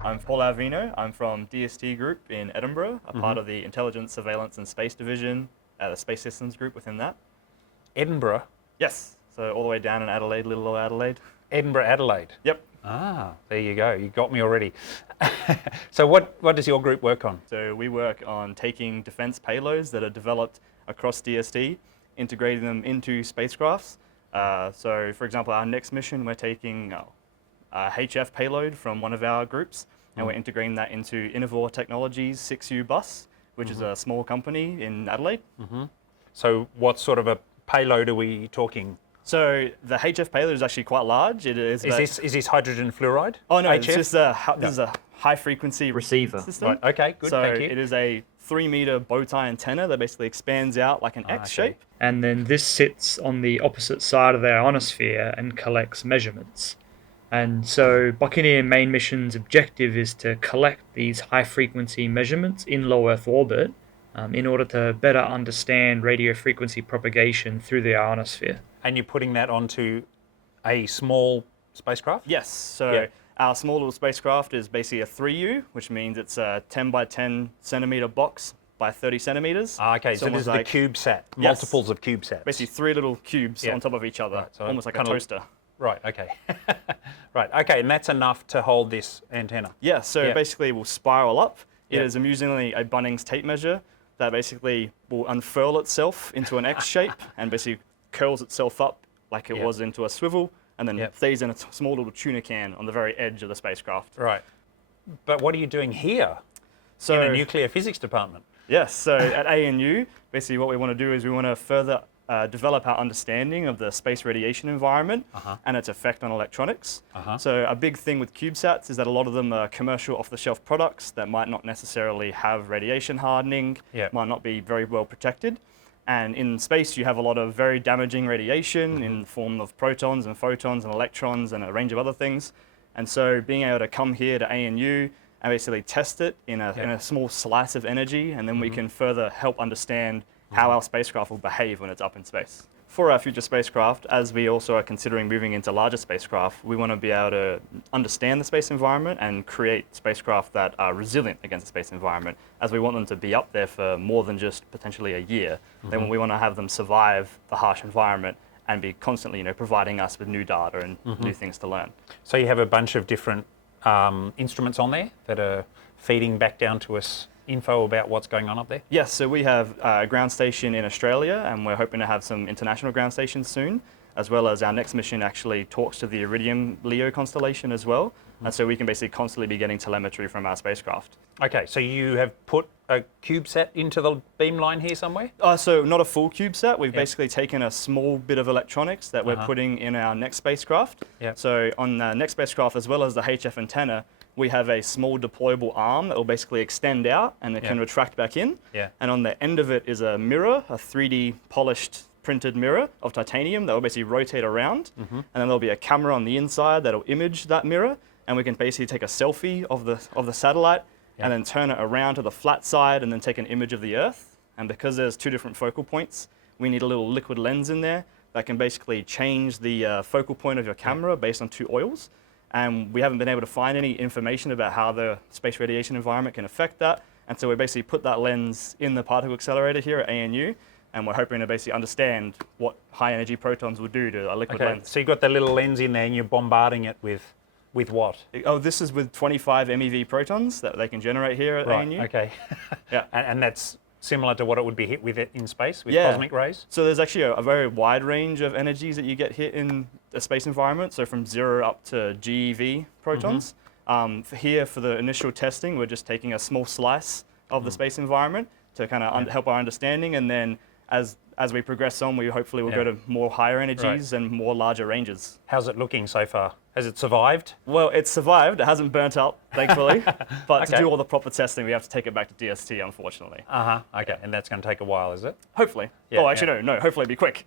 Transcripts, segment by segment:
I'm Paul Alvino. I'm from DST Group in Edinburgh, a part of the Intelligence, Surveillance and Space Division, the Space Systems Group within that. Edinburgh? Yes, so all the way down in Adelaide, little old Adelaide. Edinburgh, Adelaide? Yep. Ah, there you go. You got me already. So what does your group work on? So we work on taking defense payloads that are developed across DST, integrating them into spacecrafts. So for example, our next mission, we're taking a HIAF payload from one of our groups, and we're integrating that into Innovor Technologies 6U bus, which is a small company in Adelaide. So what sort of a payload are we talking? So the HIAF payload is actually quite large. It is. Is this hydrogen fluoride? Oh no, HIAF? it's just this is a high frequency receiver system. Right. Okay. Good. So thank you. it is a 3-meter bow tie antenna that basically expands out like an X shape. And then this sits on the opposite side of the ionosphere and collects measurements. And so Buccaneer main mission's objective is to collect these high-frequency measurements in low Earth orbit in order to better understand radio frequency propagation through the ionosphere. And you're putting that onto a small spacecraft? Yes. So our small little spacecraft is basically a 3U, which means it's a 10 by 10 centimeter box by 30 centimeters. Okay, so this is the CubeSat, multiples of CubeSats. Basically 3 little cubes on top of each other, Right, so almost like a toaster. Right, okay. Right, okay, and that's enough to hold this antenna? Yeah, so basically it will spiral up. It is amusingly a Bunnings tape measure that basically will unfurl itself into an X shape and basically curls itself up like it was into a swivel, and then stays in a small little tuna can on the very edge of the spacecraft. Right. But what are you doing here in a nuclear physics department? Yes, so at ANU, basically what we want to do is we want to further develop our understanding of the space radiation environment and its effect on electronics. So a big thing with CubeSats is that a lot of them are commercial off-the-shelf products that might not necessarily have radiation hardening, might not be very well protected. And in space, you have a lot of very damaging radiation in the form of protons and photons and electrons and a range of other things. And so being able to come here to ANU and basically test it in a small slice of energy, and then we can further help understand how our spacecraft will behave when it's up in space. For our future spacecraft, as we also are considering moving into larger spacecraft, we want to be able to understand the space environment and create spacecraft that are resilient against the space environment, as we want them to be up there for more than just potentially a year. Then we want to have them survive the harsh environment and be constantly, providing us with new data and new things to learn. So you have a bunch of different instruments on there that are feeding back down to us info about what's going on up there? Yes, so we have a ground station in Australia, and we're hoping to have some international ground stations soon, as well as our next mission actually talks to the Iridium LEO constellation as well. And so we can basically constantly be getting telemetry from our spacecraft. Okay, so you have put a CubeSat into the beamline here somewhere? So not a full CubeSat. We've basically taken a small bit of electronics that we're putting in our next spacecraft. So on the next spacecraft, as well as the HF antenna, we have a small deployable arm that will basically extend out and it can retract back in. And on the end of it is a mirror, a 3D polished printed mirror of titanium that will basically rotate around. And then there'll be a camera on the inside that'll image that mirror. And we can basically take a selfie of the satellite and then turn it around to the flat side and then take an image of the Earth. And because there's 2 different focal points, we need a little liquid lens in there that can basically change the focal point of your camera based on 2 oils. And we haven't been able to find any information about how the space radiation environment can affect that. And so we basically put that lens in the particle accelerator here at ANU, and we're hoping to basically understand what high energy protons will do to a liquid lens. So you've got the little lens in there and you're bombarding it with what? Oh, this is with 25 MeV protons that they can generate here at ANU. Okay. And that's similar to what it would be hit with it in space, with cosmic rays? So there's actually a very wide range of energies that you get hit in a space environment, so from 0 up to GeV protons. Here, for the initial testing, we're just taking a small slice of the space environment to kind of help our understanding, and then as we progress on, we hopefully will go to more higher energies and more larger ranges. How's it looking so far? Has it survived? Well, it's survived. It hasn't burnt up, thankfully. But to do all the proper testing, we have to take it back to DST, unfortunately. Okay, and that's going to take a while, is it? Hopefully. Actually, no. Hopefully it'll be quick.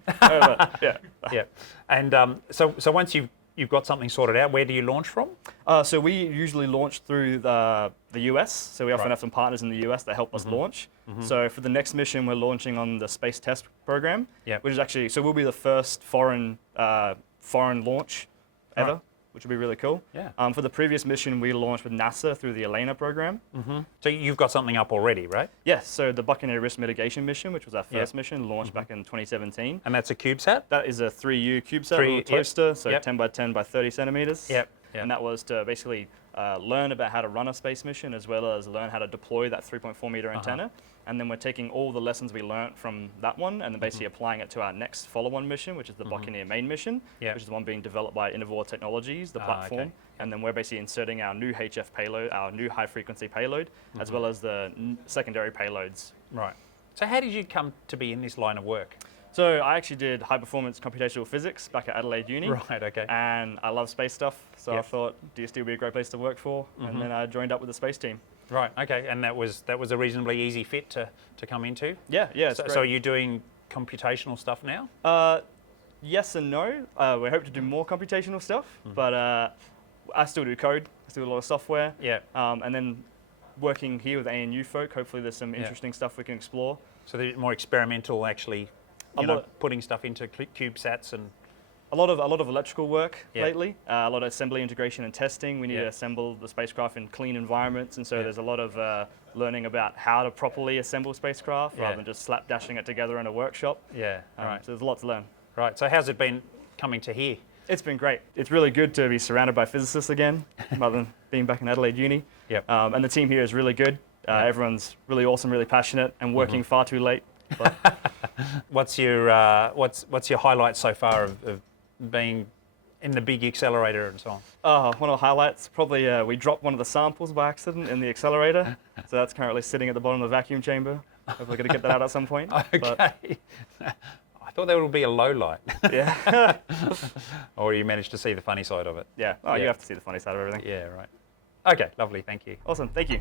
And so once you've got something sorted out, where do you launch from? So we usually launch through the US. So we often have some partners in the US that help us launch. So for the next mission, we're launching on the Space Test Program, which is actually, so we'll be the first foreign launch ever. which will be really cool. Yeah. For the previous mission, we launched with NASA through the Alvino program. So you've got something up already, right? Yes, so the Buccaneer risk mitigation mission, which was our first mission, launched back in 2017. And that's a CubeSat? That is a 3U CubeSat, little toaster, so 10 by 10 by 30 centimeters. Yep. And that was to basically learn about how to run a space mission, as well as learn how to deploy that 3.4 meter antenna. And then we're taking all the lessons we learned from that one and then basically applying it to our next follow-on mission, which is the Buccaneer main mission, which is the one being developed by Innovore Technologies, the platform. Okay. And then we're basically inserting our new HIAF payload, our new high-frequency payload, as well as the secondary payloads. Right. So how did you come to be in this line of work? So I actually did high-performance computational physics back at Adelaide Uni. Right, okay. And I love space stuff, so I thought DST would be a great place to work for, and then I joined up with the space team. Right, okay, and that was a reasonably easy fit to come into? Yeah, it's great. So are you doing computational stuff now? Yes and no. We hope to do more computational stuff, but I still do code. I still do a lot of software. Yeah. And then working here with ANU folk, hopefully there's some interesting stuff we can explore. So they're more experimental, actually, putting stuff into CubeSats and... A lot of electrical work lately, a lot of assembly integration and testing. We need to assemble the spacecraft in clean environments, and so there's a lot of learning about how to properly assemble spacecraft rather than just slapdashing it together in a workshop. Yeah, right. So there's a lot to learn. Right, so how's it been coming to here? It's been great. It's really good to be surrounded by physicists again, rather than being back in Adelaide Uni. Yep. And the team here is really good. Everyone's really awesome, really passionate, and working far too late. But What's your highlight so far of being in the big accelerator and so on? One of the highlights, probably we dropped one of the samples by accident in the accelerator. So that's currently sitting at the bottom of the vacuum chamber. Hopefully going to get that out at some point. Okay. But, I thought there would be a low light. yeah. Or you managed to see the funny side of it. Yeah. Oh, you have to see the funny side of everything. Yeah, right. Okay, lovely, thank you. Awesome. Thank you.